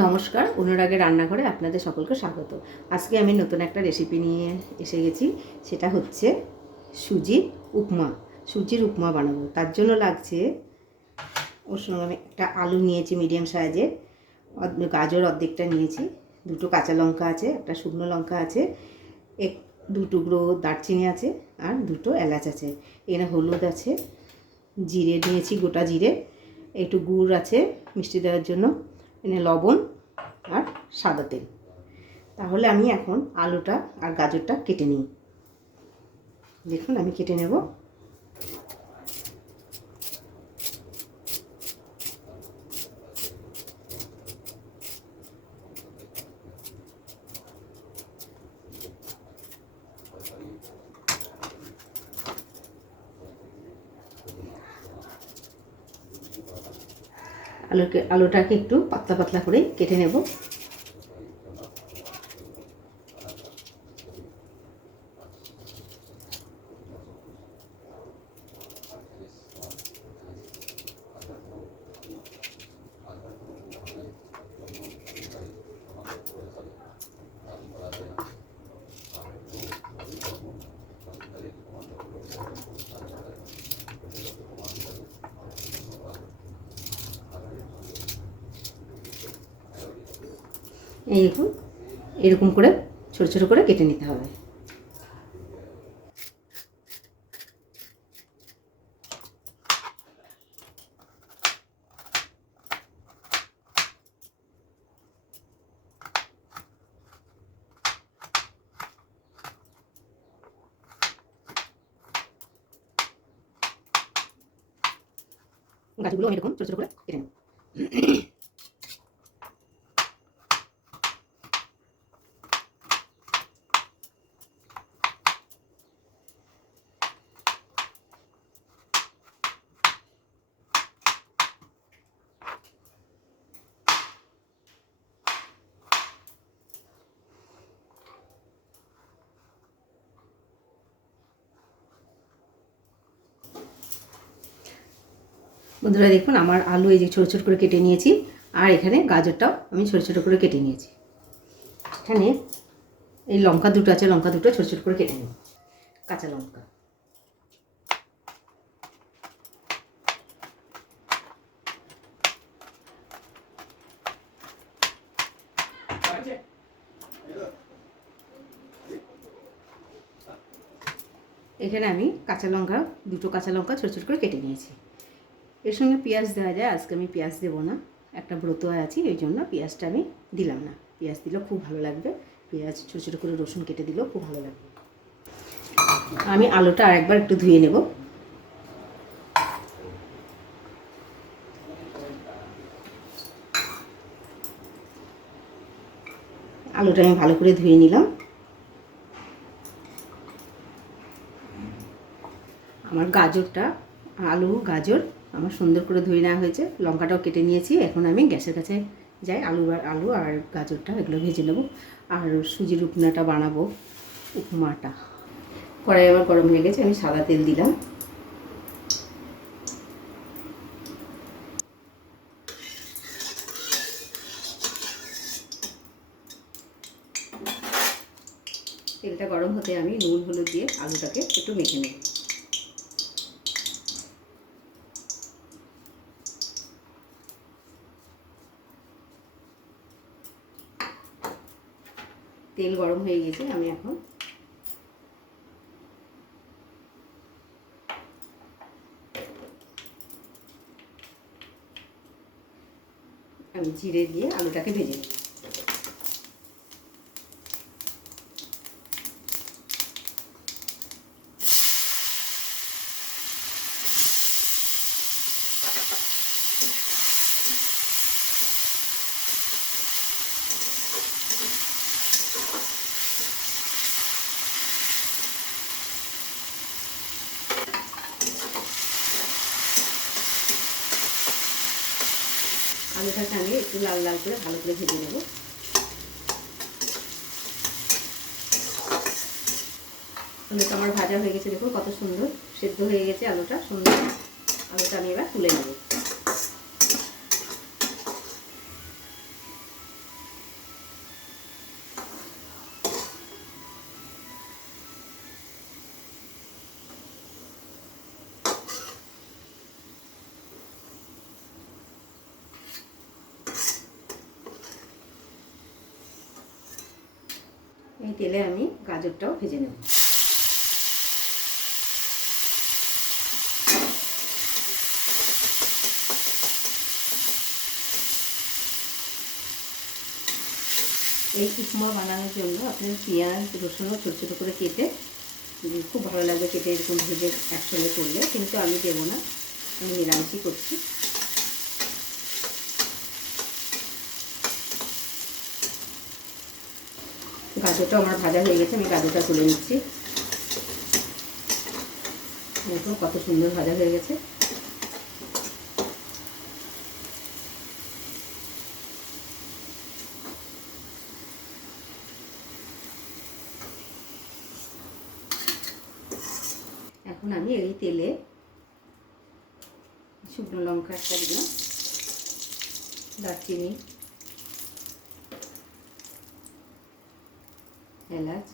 নমস্কার, অনুরাগের রান্নাঘরে আপনাদের সকলকে স্বাগত। আজকে আমি নতুন একটা রেসিপি নিয়ে এসে গেছি। সেটা হচ্ছে সুজির উপমা। সুজির উপমা বানাবো, তার জন্য লাগছে ওর সঙ্গে আমি একটা আলু নিয়েছি মিডিয়াম সাইজের, গাজর অর্ধেকটা নিয়েছি, দুটো কাঁচা লঙ্কা আছে, একটা শুকনো লঙ্কা আছে, দু টুকরো দারচিনি আছে, আর দুটো এলাচ আছে। এখানে হলুদ আছে, জিরে নিয়েছি, গোটা জিরে, একটু গুড় আছে মিষ্টি দেওয়ার জন্য, এনে লবণ আর সাদা তেল। তাহলে আমি এখন আলুটা আর গাজরটা কেটে নিই। দেখুন আমি কেটে নেব। আলুটাকে একটু পাতলা পাতলা করে কেটে নেব। এই দেখুন, এরকম করে ছোটো ছোটো করে কেটে নিতে হবে। গাছগুলো এরকম ছোটো ছোটো করে কেটে নেব। বন্ধুরা দেখুন, আমার আলু এই যে ছোটো ছোটো করে কেটে নিয়েছি, আর এখানে গাজরটাও আমি ছোটো ছোটো করে কেটে নিয়েছি। এখানে এই লঙ্কা দুটো আছে, লঙ্কা দুটো ছোটো ছোটো করে কেটে নেব, কাঁচা লঙ্কা। এখানে আমি দুটো কাঁচা লঙ্কা ছোটো ছোটো করে কেটে নিয়েছি। এর সঙ্গে পেঁয়াজ দেওয়া যায়, আজকে আমি পেঁয়াজ দেবো না, একটা ব্রত আছি ওই জন্য পেঁয়াজটা আমি দিলাম না। পেঁয়াজ দিলেও খুব ভালো লাগবে, পেঁয়াজ ছোটো ছোটো করে রসুন কেটে দিলেও খুব ভালো লাগবে। আমি আলুটা আরেকবার একটু ধুয়ে নেব। আলুটা আমি ভালো করে ধুয়ে নিলাম। আমার গাজর আমার সুন্দর করে ধুয়ে নেওয়া হয়েছে, লঙ্কাটাও কেটে নিয়েছি। এখন আমি গ্যাসের কাছে যাই, আলু আর গাজরটা এগুলো ভেজে নেব। আর সুজির উপমাটা বানাবো। উপমাটা কড়াই আবার গরম হয়ে গেছে, আমি সাদা তেল দিলাম। তেলটা গরম হতে আমি নুন হলুদ দিয়ে আলুটাকে একটু মেখে নেব। তেল গরম হয়ে গেছে, আমি এখন জিরে দিয়ে আলুটাকে ভেজে নেব। আলুটাকে আমি একটু লাল লাল করে ভালো করে ভেজে নেব। আলুটা আমার ভাজা হয়ে গেছে, দেখুন কত সুন্দর সেদ্ধ হয়ে গেছে আলুটা, সুন্দর। আলুটা আমি এবার তুলে নেব। এই তেলে আমি গাজরটাও ভেজে নেব। এই উপমা বানানোর জন্য আপনার পেঁয়াজ রসুনও ছোটো ছোটো করে কেটে, খুব ভালো লাগবে কেটে এরকম ভেজে একসঙ্গে করলে, কিন্তু আমি দেবো না, আমি নিরামিষই করছি। গাজরটা আমার ভাজা হয়ে গেছে, আমি গাজরটা তুলে নিচ্ছি। দেখুন কত সুন্দর ভাজা হয়ে গেছে। এখন আমি এই তেলে শুকনো লঙ্কা একটা দিলাম, দারচিনি, এলাচ,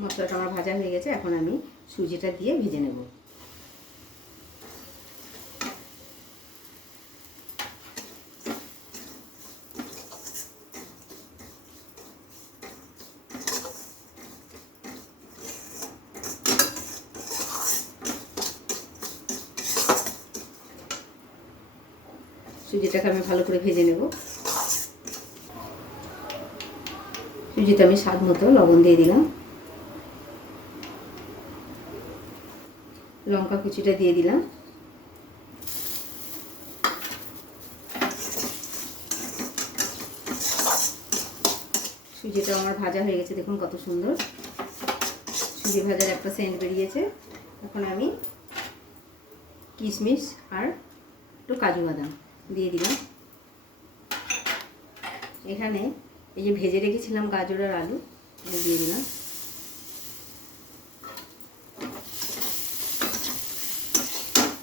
মশলাটা আমার ভাজা হয়ে গেছে। এখন আমি সুজিটা দিয়ে ভেজে নেব। সুজিটাকে আমি ভালো করে ভেজে নেব। সুজিতে আমি স্বাদ মতো লবণ দিয়ে দিলাম, লঙ্কা কুচিটা দিয়ে দিলাম, সুজিটা আমার ভাজা হয়ে গেছে। দেখুন কত সুন্দর সুজি ভাজার একটা সেন্ট বেরিয়েছে। এখন আমি কিশমিশ আর একটু কাজু বাদাম দিয়ে দিলাম। এখানে এই যে ভেজে রেখেছিলাম গাজর আর আলু দিয়ে দিলাম।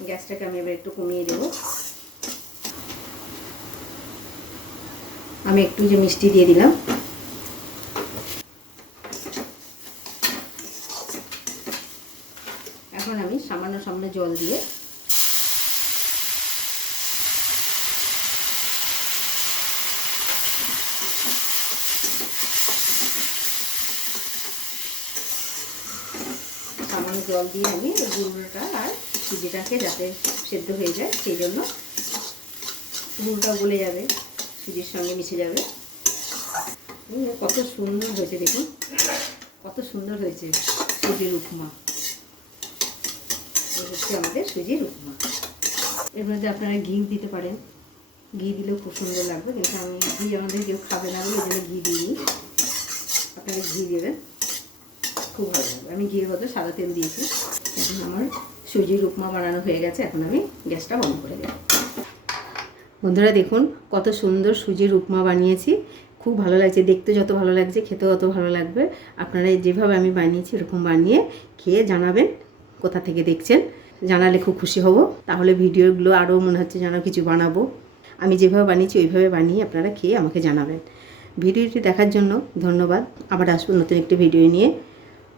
গ্যাসটাকে আমি এবার একটু কমিয়ে দেব। আমি একটু যে মিষ্টি দিয়ে দিলাম। এখন আমি সামান্য সামান্য জল দিয়ে আমি গুঁড়োটা আর সুজিটাকে যাতে সেদ্ধ হয়ে যায়, সেই জন্য গুঁড়োটা গলে যাবে, সুজির সঙ্গে মিশে যাবে। কত সুন্দর হয়েছে, দেখুন কত সুন্দর হয়েছে সুজির উপমা। এই হচ্ছে আমাদের সুজির উপমা। এর মধ্যে আপনারা ঘি দিতে পারেন, ঘি দিলেও খুব সুন্দর লাগবে, কিন্তু আমি ঘি আমাদের কেউ খাবে না বলে এই জন্য ঘি দিইনি। আপনারা ঘি দেবেন, খুব ভালো লাগবে। আমি ঘির বদলে সাদা তেল দিয়েছি। এখন আমার সুজির উপমা বানানো হয়ে গেছে। এখন আমি গ্যাসটা বন্ধ করে দেব। বন্ধুরা দেখুন কত সুন্দর সুজির উপমা বানিয়েছি, খুব ভালো লাগছে দেখতে, যত ভালো লাগছে খেতেও তত ভালো লাগবে। আপনারা যেভাবে আমি বানিয়েছি এরকম বানিয়ে খেয়ে জানাবেন কোথা থেকে দেখছেন, জানালে খুব খুশি হব। তাহলে ভিডিওগুলো আরও মনে হচ্ছে যেন কিছু বানাবো। আমি যেভাবে বানিয়েছি ওইভাবে বানিয়ে আপনারা খেয়ে আমাকে জানাবেন। ভিডিওটি দেখার জন্য ধন্যবাদ। আবার আসবো নতুন একটি ভিডিও নিয়ে।